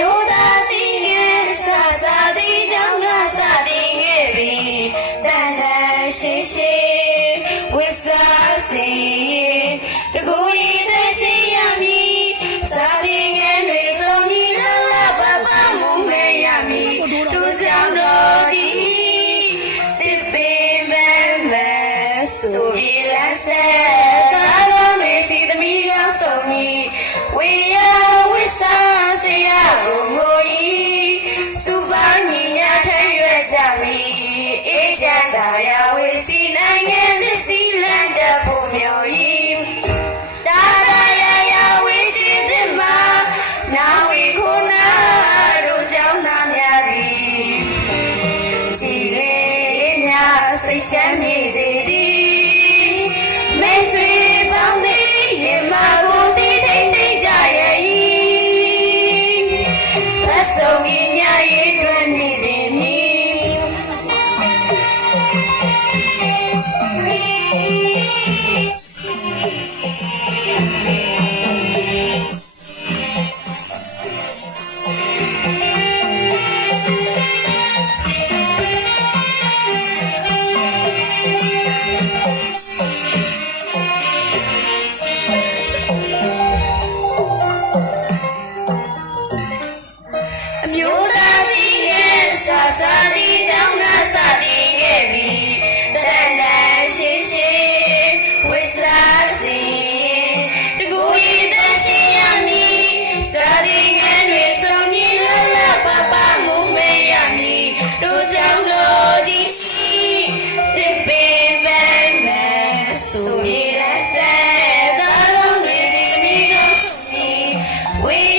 မျိုးသားစီငယ်စာတိကြောင့်ကစတင်ခဲ့ပြီတန်တန်ရှင်းရှင်းဝိစားစီတကူရီတဲ့ရှိရမည်စာတင်ငယ်တွေဆုံးမီလာလာပပမှုမဲရမည်တို့ကြောင့်တော်ကြီးတစ်ပင်မဲမဲဆိုရီလက်ဆက်သာလုံးတွေစီသမီးရောက်ဆုံးမည်ဝေယဝိစားစေရကိုငိုဤစုပါညီညာထရွယ်ကြမည်အေးချမ်းသာရဝေစီနိုင်ငံသစ်စီလန်တဖို့မျိုးဤတာရရဝေချီတဲ့မှာနာဝေခုနာတို့ကြောင့်သားများသည်ကြည်လေးများစိတ်ရှမ်းမြေစေသည်မိတ်ဆွေပေါင်းသည်ရင်မကိုစီထိတ်ထိတ်ကြရဲ့ဤဘတ်ဆုံးပညာရေးတွင်မြည်စေမည်အမျိုးသားစီငယ်စာတိကြောင့်ကစတင်ခဲ့ပြီတန်တန်ရှင်းရှင်းဝိစားစီတကူရီတဲ့ရှိရမည်စာတင်ငယ်တွေဆုံးမီလာလာပပမှုမဲရမည်တို့ကြောင့်တော်ကြီးတစ်ပင်မဲမဲဆိုမီလက်ဆက်သာလုံးတွေစီသမီးတို့ဆုံးမီဝေ